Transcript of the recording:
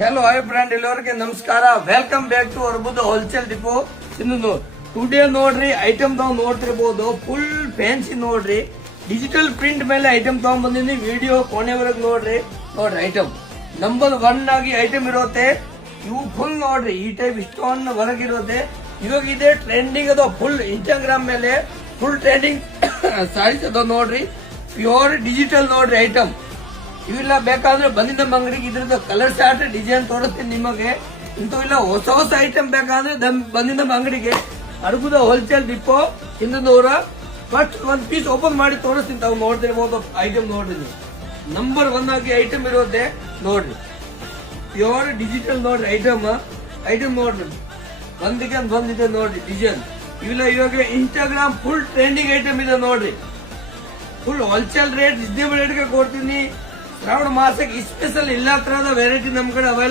Hello, hi friend, ಎಲ್ಲರಿಗೆ ನಮಸ್ಕಾರ. Welcome back to Arbuda wholesale depot. ಇನ್ನು ಟುಡೇ ನೋಡ್ರಿ ಐಟಮ್ ತಾವ್ ನೋಡ್ತಿರ್ಬೋದು, ಫುಲ್ ಫ್ಯಾನ್ಸಿ ನೋಡ್ರಿ, ಡಿಜಿಟಲ್ ಪ್ರಿಂಟ್ ಮೇಲೆ ಐಟಮ್ ತಗೊಂಡ್ ಬಂದಿನಿ. ವಿಡಿಯೋ ಕೊನೆವರೆಗೆ ನೋಡ್ರಿ ಐಟಮ್ ನಂಬರ್ 1 ಆಗಿ ಐಟಮ್ ಇರುತ್ತೆ. ಇವು ಫುಲ್ ನೋಡ್ರಿ, ಈ ಟೈಪ್ ಇಷ್ಟೊಂದು ಹೊರಗಿರುತ್ತೆ. ಇವಾಗ ಇದೆ ಟ್ರೆಂಡಿಂಗ್ ಅದ, ಫುಲ್ ಇನ್ಸ್ಟಾಗ್ರಾಮ್ ಮೇಲೆ ಫುಲ್ ಟ್ರೆಂಡಿಂಗ್ ಸಾರೀಸ್ ಅದ ನೋಡ್ರಿ. ಪ್ಯೂರ್ ಡಿಜಿಟಲ್ ನೋಡ್ರಿ ಐಟಮ್. ಇವೆಲ್ಲ ಬೇಕಾದ್ರೆ ಬಂದಿ ನಮ್ಮ ಅಂಗಡಿಗೆ ಇದ್ರದ್ದು ಕಲರ್ ಚಾರ್ಟ್ ಡಿಸೈನ್ ತೋರಿಸ್ತೀನಿ ನಿಮಗೆ. ಇಂಥವೆಲ್ಲ ಹೊಸ ಹೊಸ ಐಟಮ್ ಬೇಕಾದ್ರೆ ಬಂದಿ ನಮ್ಮ ಅಂಗಡಿಗೆ ಅರ್ಬುದ ಹೋಲ್ಸೇಲ್ ಡಿಪೋ ಹಿಂದೂರ ಫಸ್ಟ್ ಒಂದ್ ಪೀಸ್ ಓಪನ್ ಮಾಡಿ ತೋರಿಸ್ತೀನಿ. ತಾವು ನೋಡ್ತಿರ್ಬೋದು ಐಟಮ್ ನೋಡ್ರಿ. ನಂಬರ್ 1 ಆಗಿ ಐಟಮ್ ಇರುತ್ತೆ ನೋಡ್ರಿ, ಪ್ಯೂರ್ ಡಿಜಿಟಲ್ ನೋಡ್ರಿ ಐಟಮ್ ನೋಡ್ರಿ. ಬಂದಿದೆ ನೋಡ್ರಿ ಡಿಸೈನ್. ಇವೆಲ್ಲ ಇವಾಗ ಇನ್ಸ್ಟಾಗ್ರಾಮ್ ಫುಲ್ ಟ್ರೆಂಡಿಂಗ್ ಐಟಮ್ ಇದೆ ನೋಡ್ರಿ. ಫುಲ್ ಹೋಲ್ಸೇಲ್ ರೇಟ್, ರಿಸನೇಬಲ್ ರೇಟ್ಗೆ ಕೊಡ್ತೀನಿ. ಶ್ರಾವಣ ಮಾಸಕ್ಕೆ ಸ್ಪೆಷಲ್ ಎಲ್ಲಾ ತರಹದ ವೆರೈಟಿ ನಮ್ ಕಡೆ ಅವೈಲೇಬಲ್